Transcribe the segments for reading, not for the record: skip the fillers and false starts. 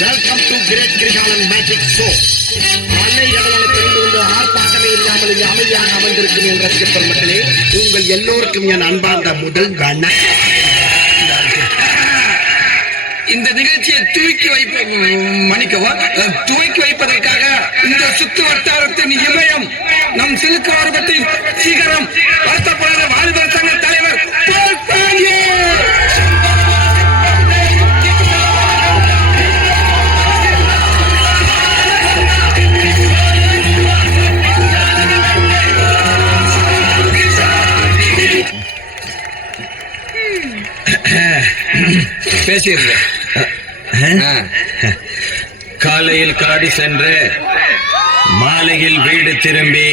Welcome to great Kirikalan magic show. அன்னை கடவுளை தெரிந்து கொண்டு ஆர்ப்பாட்டமே இல்லாமல் இங்கு அமைதியாக அமர்ந்திருக்கும் என் ரசிக பெருமக்களே, உங்கள் எல்லோருக்கும் என் அன்பார்ந்த முதல் வணக்கம். இந்த நிகழ்ச்சியை துவக்கி வைப்பதற்காக இந்த சுத்து வட்டாரத்தின் இமயம் நம் சிலுக்கு ஆர்வத்தின் சீக்கிரம் வருத்தப்படுகிற வாலிபர் சங்க தலைவர் பேசியிருந்த காலையில் காடி சென்று மாலையில் வீடு திரும்பி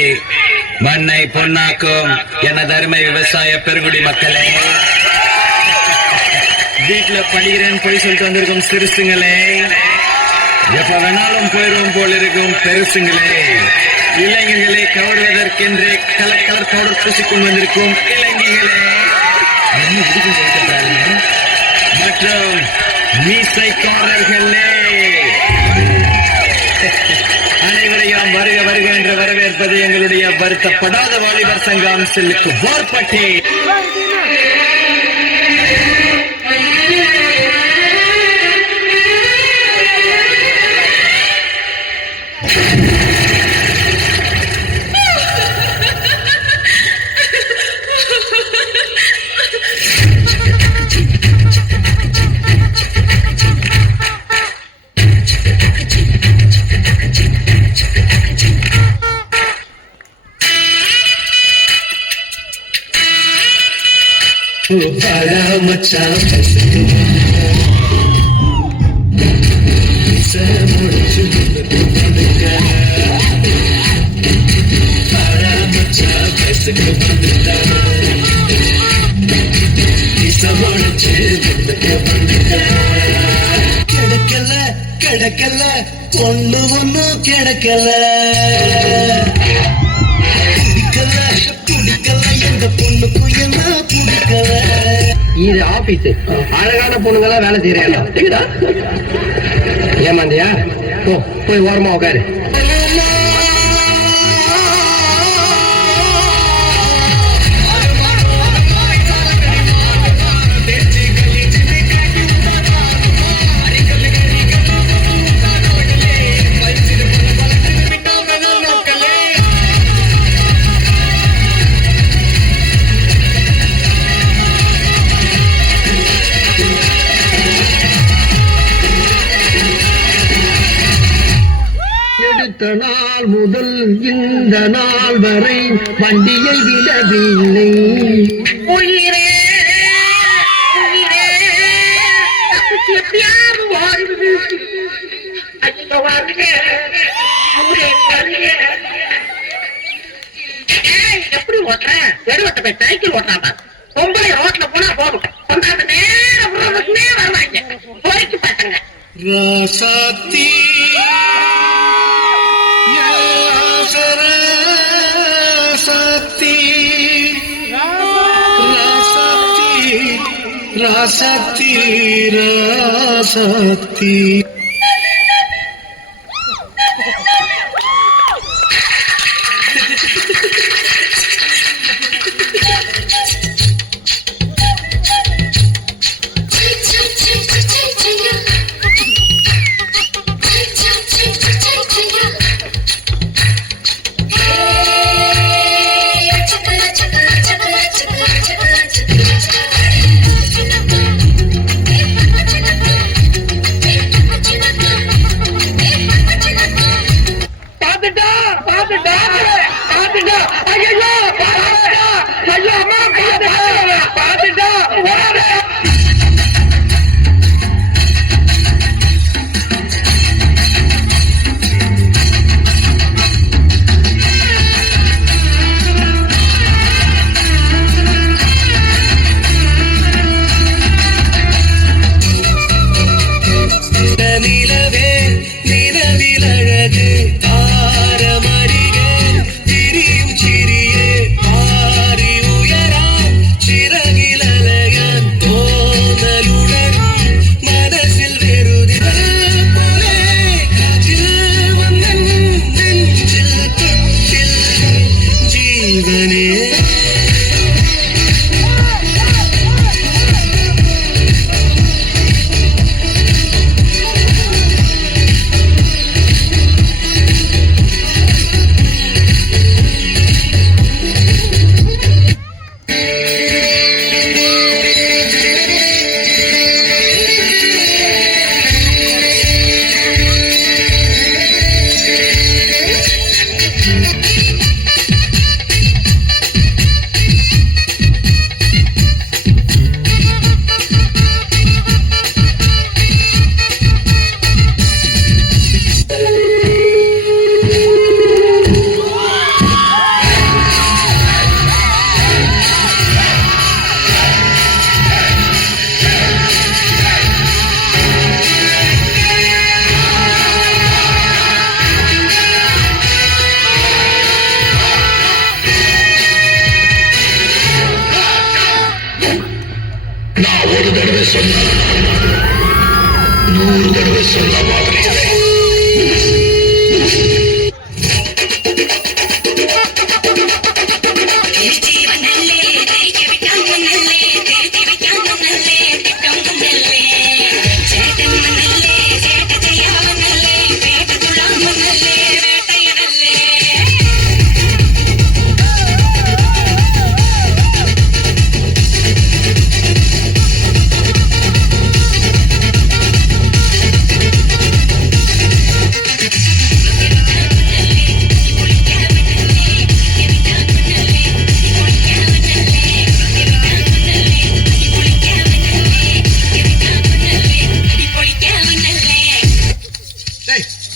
மண்ணை பொன்னாக்கும் எனது அருமை விவசாய பெருங்குடி மக்களே, வீட்டுல படிக்கிறேன் போய் சொல்லிட்டு வந்திருக்கும் சிறுசுங்களே, எப்ப வேணாலும் போயிடுவோம் போல் இருக்கும் பெருசுங்களே, இளைஞர்களை கவர்வதற்கென்று கலர் கலர் பவுடர் பூசிக்கொண்டு வந்திருக்கும் இளைஞர்களே மற்றும் மீசைக்காரர்களே, அனைவரையும் வருக வருக என்று வரவேற்பது எங்களுடைய வருத்தப்படாத வாலிபர் சங்கம் சிலுக்கு வார்பட்டி. கிடைக்கல ஒண்ணு ஒண்ணும் கிடைக்கல, பிடிக்கல எந்த பொண்ணுக்கு என்ன பிடிக்கல. இது ஆபீஸ், அழகான பொண்ணுங்களா வேலை செய்யறாங்க. ஏமாந்தியா? போய் ஓரமா உட்காரு. நாள் முதல் இந்த நாள் வரை வண்டியை விடவில்லை. உயிரே எப்படி ஓட்டுற? எடுவட்ட போய் சைக்கிள் ஓட்டுறாங்க. பொம்பளை ரோட்ல போனா போதும், கொண்டாட நேரம் வருவாங்க. போய்க்கு பாத்துங்க ராசாத்தி ராசக்தி ராசக்தி. நான் ஒரு தடவை சொன்ன 100 தடவை சொன்ன மாதிரி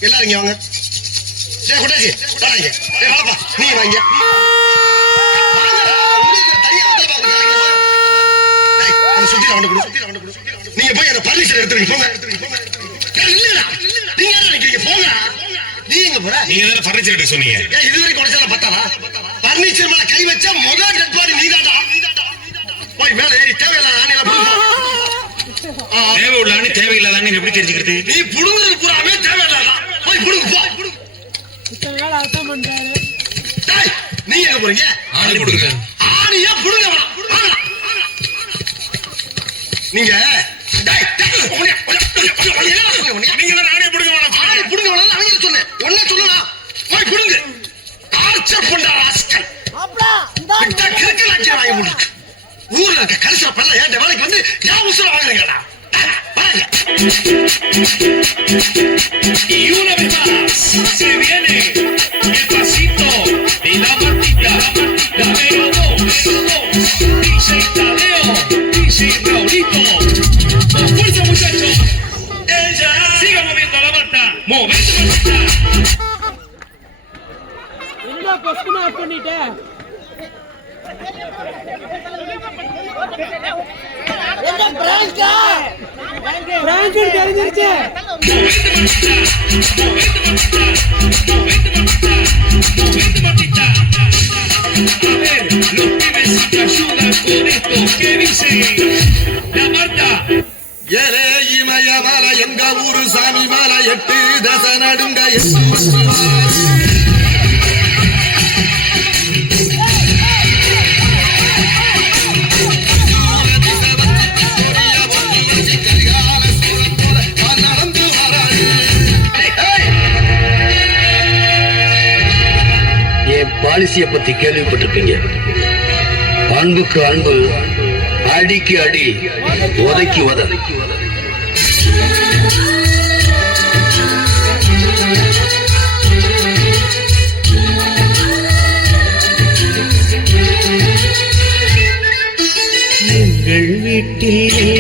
எல்லாரும் இங்க வாங்க. டேய் குட்டாச்சி, வாங்க. டேய் வாப்பா, நீ வாங்க. நீங்க போய் அந்த பர்மிஷன் எடுத்துருங்க போங்க. இல்லடா, நீங்க என்ன நினைக்கிறீங்க? போங்க. நீ எங்க போற? நீங்க தான ஃபர்னிச்சர் எடுக்க சொன்னீங்க. ஏய் இதுவரை குறைச்சல பத்தாதா? பர்னிச்சர் மேல கை வச்சா முதல் டெட் பாடி நீதாடா. போய் மேல ஏறி தேவையில்லாத ஆணில புடுங்க. தேவை உள்ளானே தேவையில்லாதானே எப்படி தெரிஞ்சுக்கிறது? நீ புடுங்குறது பூராமே தேவையில்லாதா. போய் புடுங்க போ. இத்தனை நாள் அர்த்தம் பண்றாரு. டேய் நீ எங்க போறீங்க? ஆணி கொடுங்க. ஆணியா புடுங்க வா. நீங்க டேய் நீங்க தான் ஆணி கொடுங்க வேணாம். ஆணி புடுங்க வேணாம் அவங்க சொன்னேன். ஒண்ணே சொல்லலாம். போய் புடுங்க. டார்ச்சர் பண்ற ராஸ்கல். அப்பா இந்த கிட்ட கிறுக்கலாச்சி வாங்கி முடிச்சு. ஊர்ல இருக்க கரிசா பல்ல ஏன் வேலைக்கு வந்து ஏன் உசுர வாங்குறீங்களா? வாங்க. Y una vez más se viene el pasito de la Martita, pero dos, dice Tadeo, dice Raulito, con fuerza muchachos, ella siga moviendo la Marta, moviendo la Marta. என்ன கொஸ்டின் ஆஃப் பண்ணிட்டே என்ன பிராங்கா பிராங்க் தெரிஞ்சிருச்சு A ver, los pibes te ayudan con esto, ¿qué dice la Marta? ஏலே இமயமல எங்க ஊரு சாமி மல 8 தசை நடுங்க என் பாலிசிய பத்தி கேள்விப்பட்டிருப்பீங்க. அன்புக்கு அன்பு, அடிக்கு அடி, உதைக்கு உத. எங்கள் வீட்டில்